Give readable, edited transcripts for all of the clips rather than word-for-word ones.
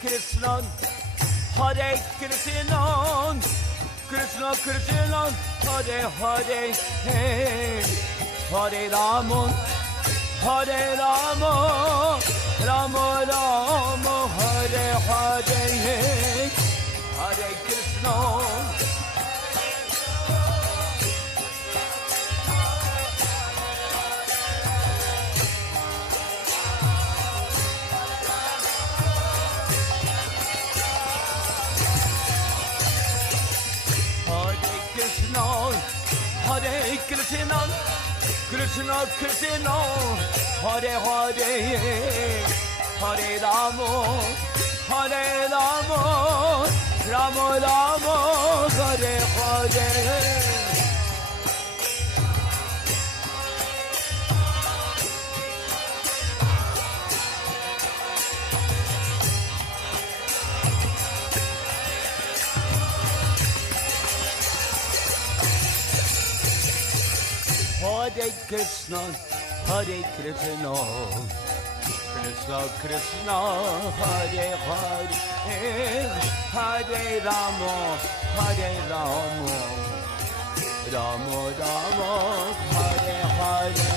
Krishna, Hare Krishna, Krishna Krishna, Hare Hare, Hare Rama, Hare Rama, Rama Rama, Hare Hare, Hare Krishna. Hare Krishna, Krishna Krishna, Hare Hare, Hare Rama, Hare Rama, Rama Rama, Hare Hare. Hare Krishna, Hare Krishna, Krishna Krishna, Hare Hare, Hare Rama, Hare Rama, Rama Rama, Hare Hare.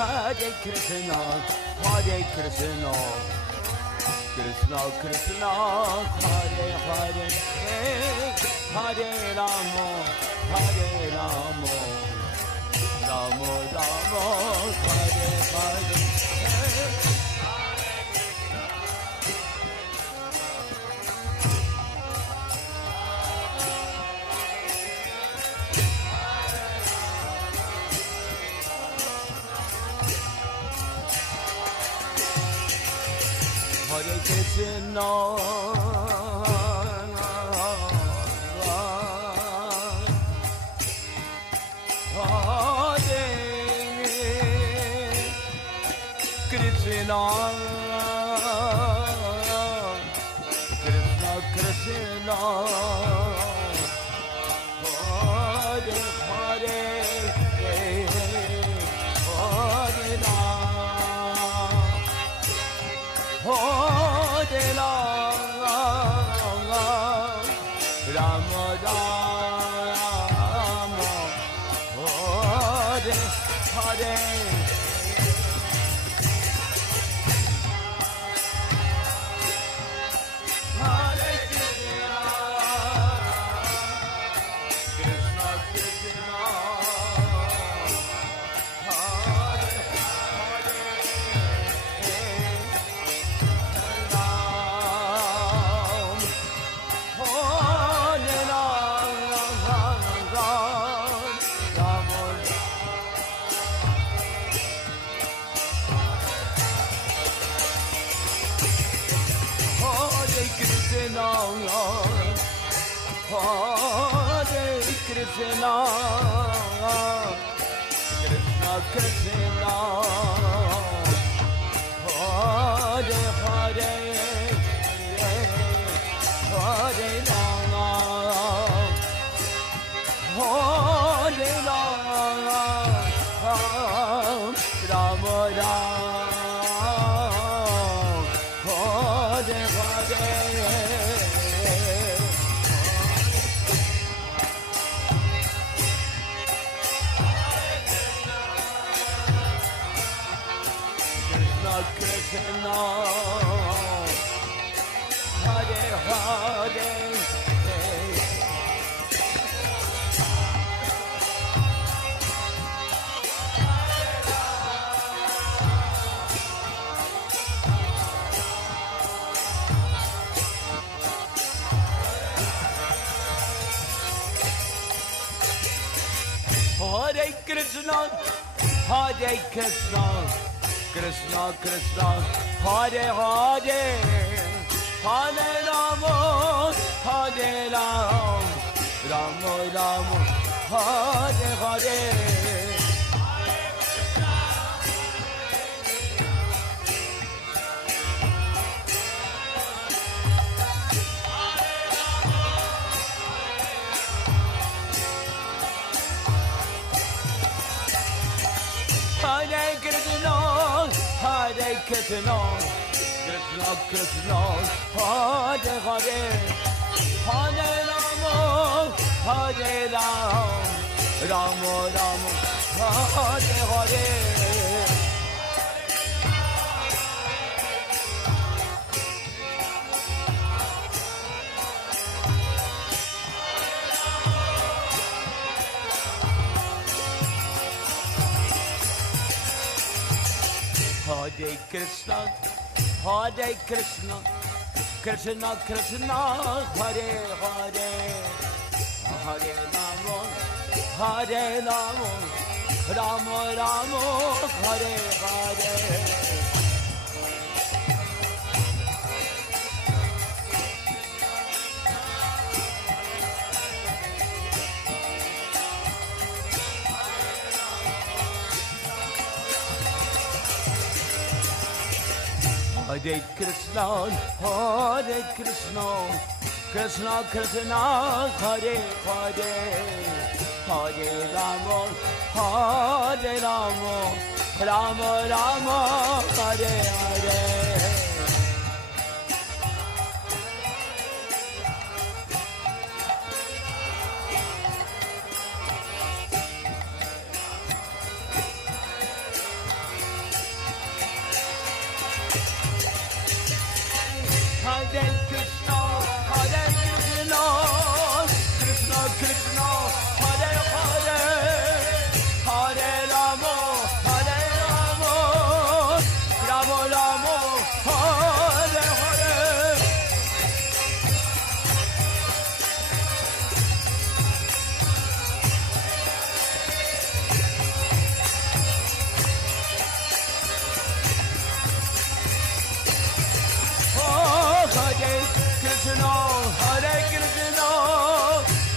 Hare Krishna, Hare Krishna, Krishna Krishna, Hare Hare, Hare Rama, Hare Rama, Rama Rama, Hare Hare. Hare Krishna, Hare Krishna, Krishna Krishna, Hare Hare, Hare Hare Rama, Rama Rama, Hare Hare. Hare Krishna, Krishna Krishna, Hare Krishna, Krishna Krishna, Hare Hare, Hare Rama, Hare Rama, Rama Rama, Hare Hare. Krishna, Hare Hare, Hare Krishna, Krishna Krishna, Hare Hare, Hare Rama, Hare Ram, Rama Rama, Hare Hare. Hare Krishna, Hare Krishna, Krishna Krishna, Hare Hare, Hare Rama, Hare Ram, Rama Rama, Hare Hare. Hare Krishna, Hare Krishna, Krishna Krishna, Hare Hare, Hare Rama, Hare Rama, Rama Rama, Hare Hare. Hare Krishna, Hare Krishna, Krishna Krishna, Hare Hare, Hare Rama, Hare Rama, Rama Rama, Hare Hare. Hare Krishna, Hare Krishna, Krishna Krishna, Hare Hare, Hare Rama, Hare Rama, Rama Rama, Hare Hare. Hare Krishna, Hare Krishna, Krishna Krishna, Hare Hare, Hare Rama, Hare Rama, Rama Rama, Hare Hare.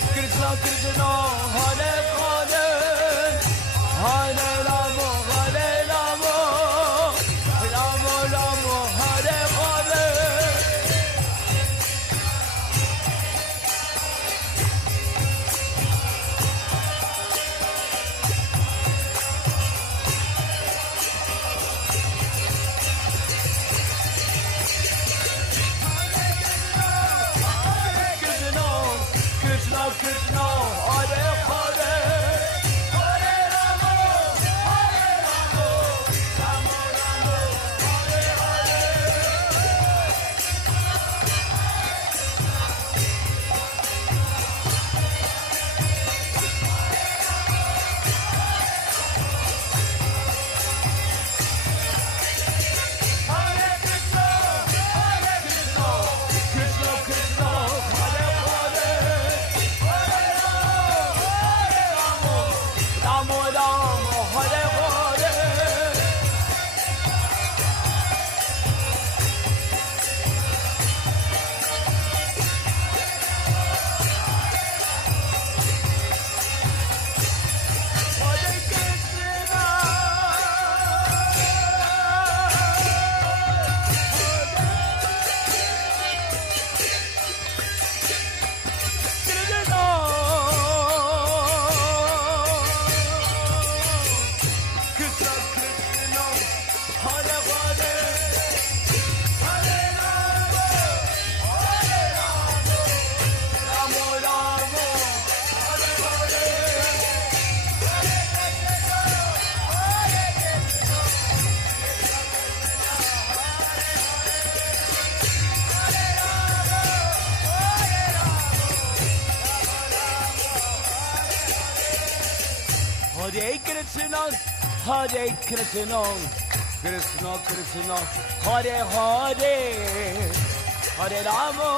Krishna Krishna, Hare Hare, Hare Rama, Hare Rama, Rama Rama, Hare Hare. Hare Krishna, Hare Krishna, Krishna Krishna, Hare Hare. Rama Rama, Hare Hare. Hare Krishna, Krishna Krishna, Hare Hare, Hare Rama, Hare Rama, Rama Rama, Hare Hare. Hare Krishna, Hare Krishna, Krishna Krishna, Hare Hare, Hare Rama,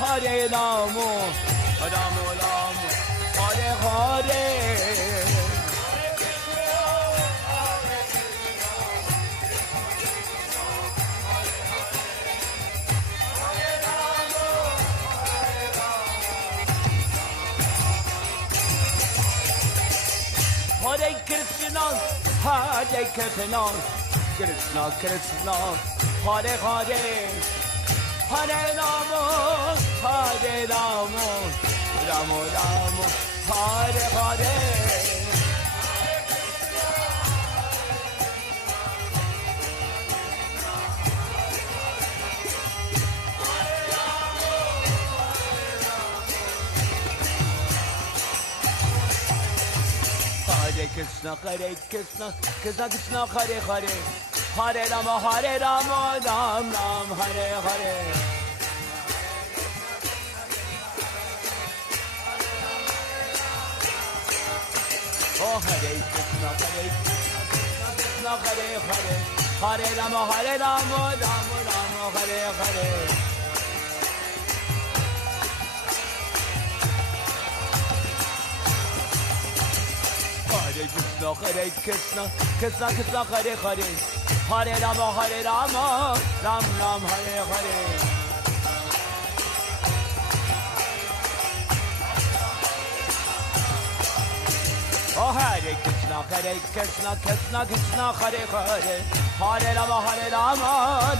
Hare Rama, Rama Rama, Hare Hare. Hare Krishna, Krishna Krishna, Hare Hare, Hare Rama, Hare Rama, Rama Rama, Hare Hare. Hare Krishna, Krishna Krishna, Hare Hare, Hare Rama, Ram Ram, Hare Hare. Oh, Hare Krishna, Krishna Hare Hare, Hare Rama, Ram Ram, Hare Hare. Hare Krishna, Krishna Krishna, Hare Hare, Hare Rama, Ram Ram, Hare Hare. Oh, Hare Krishna, Krishna Krishna, Hare Hare, Hare Rama,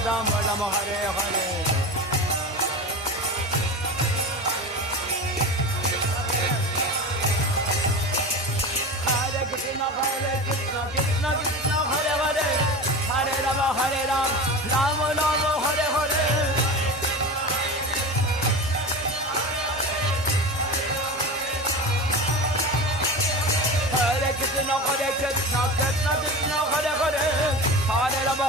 Ram Ram, Hare Hare. Krishna, Krishna, Hare Hare, Hare Rama, Ram Ram, Hare Hare. Hare Krishna, Krishna Hare Hare, Hare Rama,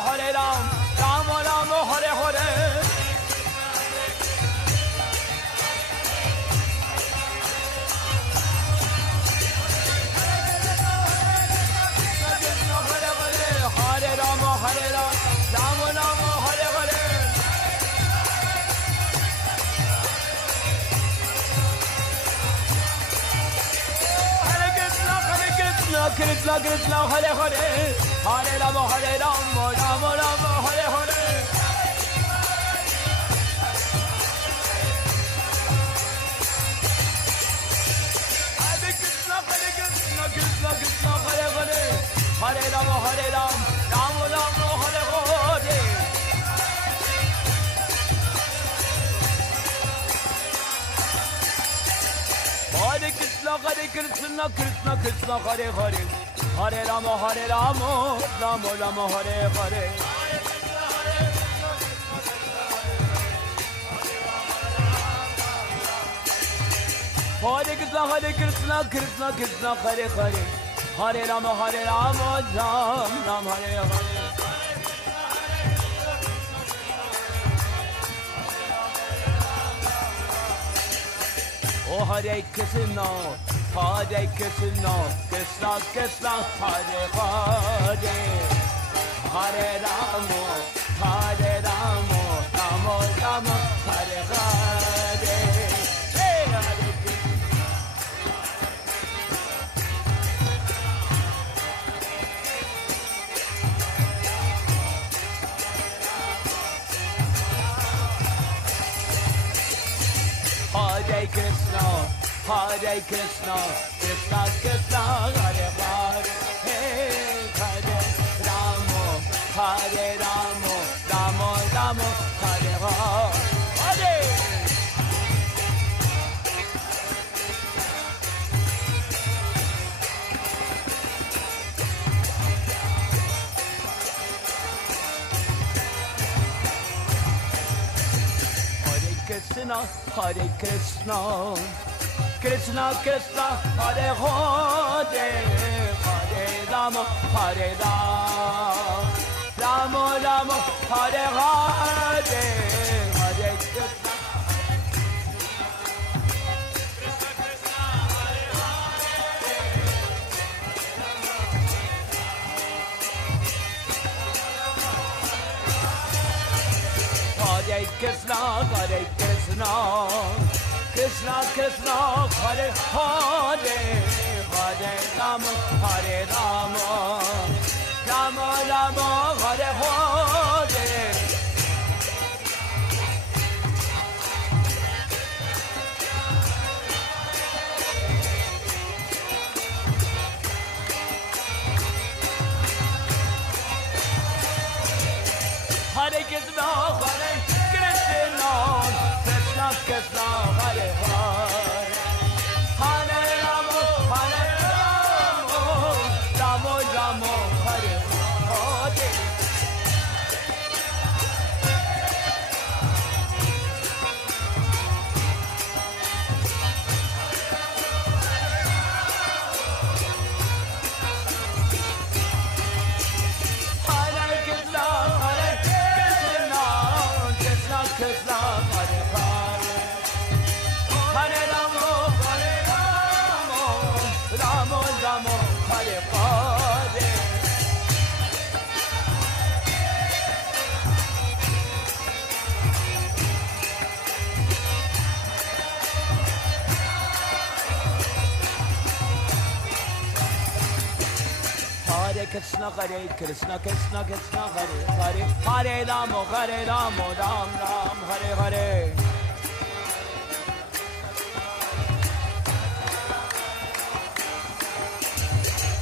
Ram Ram, Hare Hare. Hare Rama, Ram Ram, Hare Hare. Hare Krishna, Krishna Hare Hare, Hare Rama, Ram Ram, Hare Hare. Hare Krishna, Krishna Hare Hare, Hare Rama, Ram Ram, Hare Hare. Hare Krishna, Krishna Hare Hare, Hare Rama, Ram Ram, Hare Hare. Hare Krishna, Krishna Hare Hare, Hare Rama, Ram Ram, Hare Hare. Oh, Hare Krishna, Krishna Hare Hare, Hare Rama, Rama Rama, Hare Hare. Hey, Hare Krishna. Hare Krishna, Krishna Hare Hare, Hare Rama, Rama Rama, Hare Hare. Krishna, Krishna Hare Hare, Hare Rama, Rama Rama, Hare Hare, Hare Krishna. Hare Krishna, Krishna Hare Hare, Hare Rama, Rama Rama, Hare Hare. Hare Krishna, Krishna Krishna, Hare Hare, Hare Rama, Rama Rama, Hare Hare. Krishna Hare Krishna Krishna Krishna Hare Hare Hare Rama Ram Ram Hare Hare.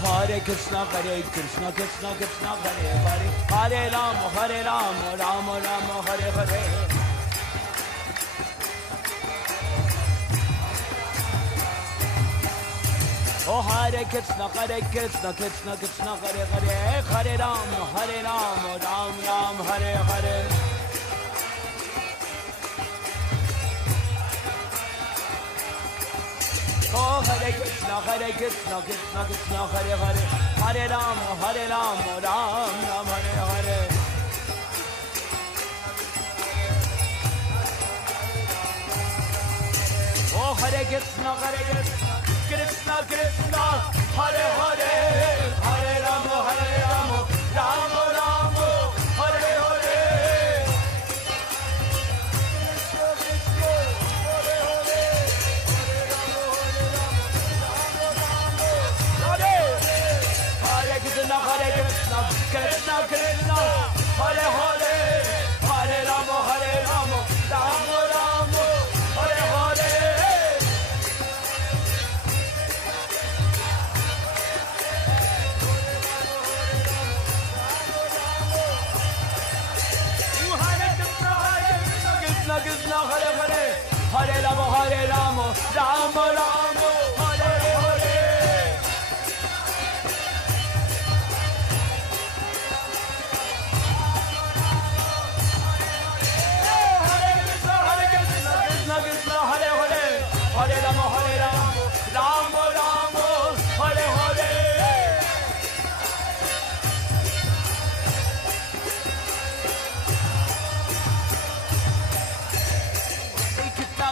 Hare Krishna Krishna Krishna Hare Hare Hare Rama Ram Ram Hare Hare. Oh Hare Krishna Krishna Krishna Hare Hare Hare Rama Ram Ram Hare Hare. Oh Hare Krishna Krishna Krishna Hare Hare Hare Rama Ram Ram Hare Hare. Oh Hare Krishna Krishna Krishna Hare Hare Hare Rama Rama Rama Hare Hare. Hare Krishna Krishna Krishna Hare Hare Hare Rama Rama Rama Hare Hare. Krishna Hare Hare Hare Rama Rama Rama Hare Hare.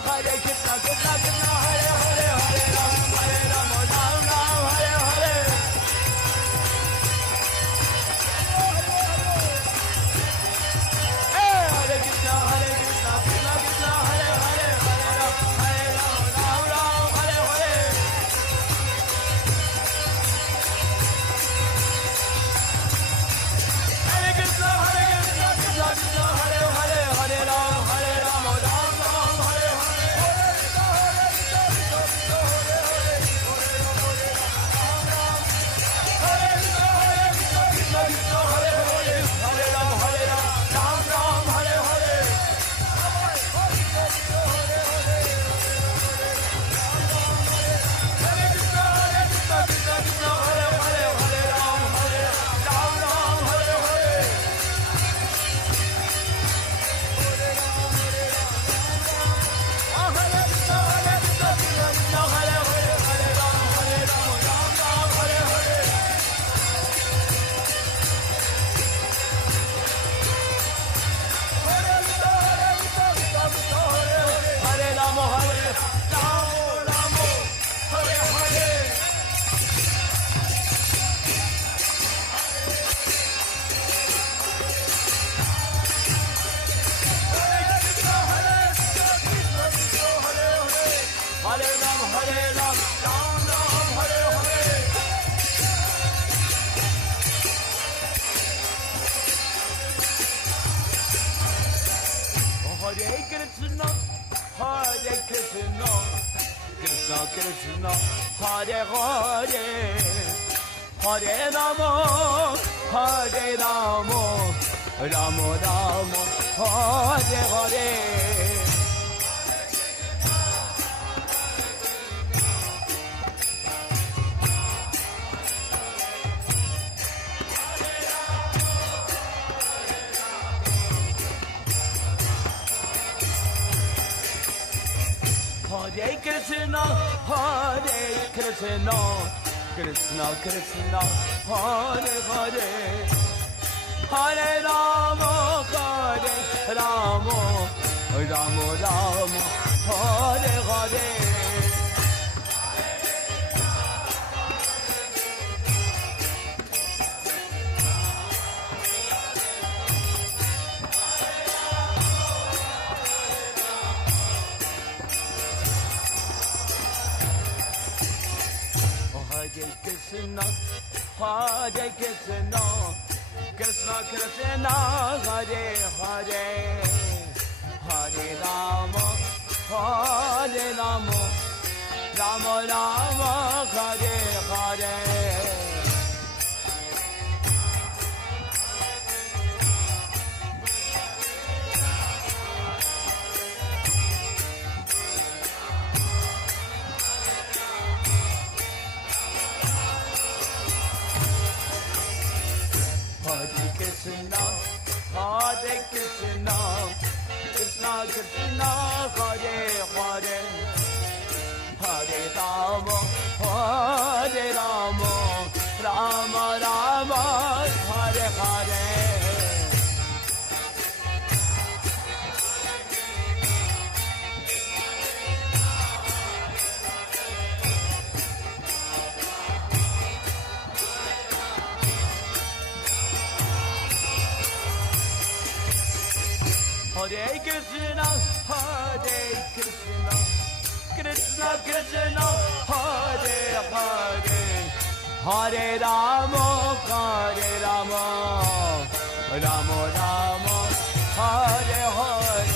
Hare Krishna Krishna Hare Hare Hare Rama Rama Rama Hare Hare. Hare Krishna Krishna Hare Hare Hare Rama Rama Hare Hare. Hare Krishna Krishna Krishna Hare Hare Hare Rama Hare Hare. Hare Krishna Krishna Hare Hare Hare Rama Krishna, Hare Hare, Hare Rama, Ramo Ramo Hare Hare Hare Krishna, Krishna Krishna, Hare Hare, Hare Rama, Rama, Rama Rama, Hare Hare. Hare Krishna, Hare Krishna, Krishna Krishna, Hare Hare, Hare Rama, Rama Rama, Hare Hare. Hare Krishna, Krishna Krishna, Hare Hare, Hare Rama, Rama Rama, Hare Hare. Hare Krishna, Krishna Krishna, Hare Hare, Hare Rama, Rama Rama, Hare Hare.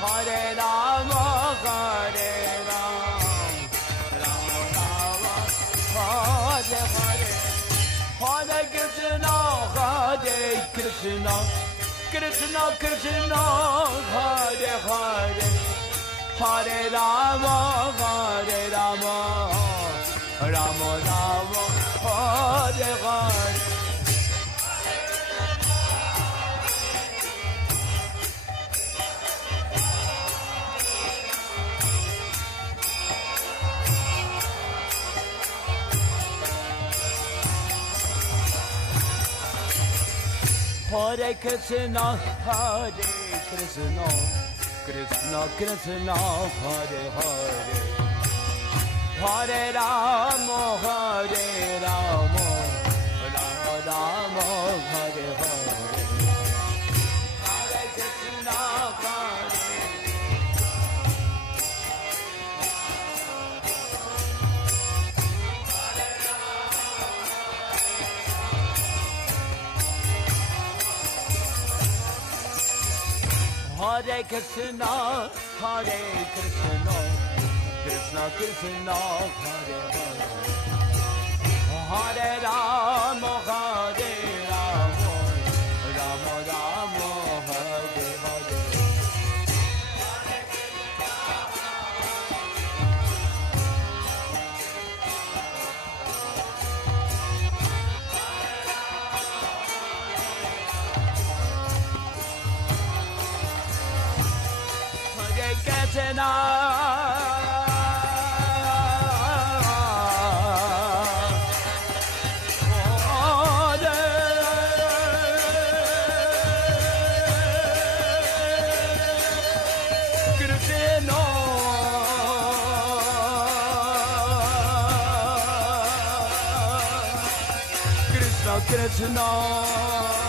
Hare Rama, Hare Hare Hare, Hare Krishna, Krishna Krishna, Hare Hare, Hare Rama, Rama Rama, Hare Hare. Hare Krishna, Krishna Krishna, Hare Hare, Hare Rama, Rama Rama, Hare Hare. Hare Krishna, Hare Krishna, Krishna Krishna, Hare Hare, Hare Rama, Rama Rama, Hare Hare. Krishna, Krishna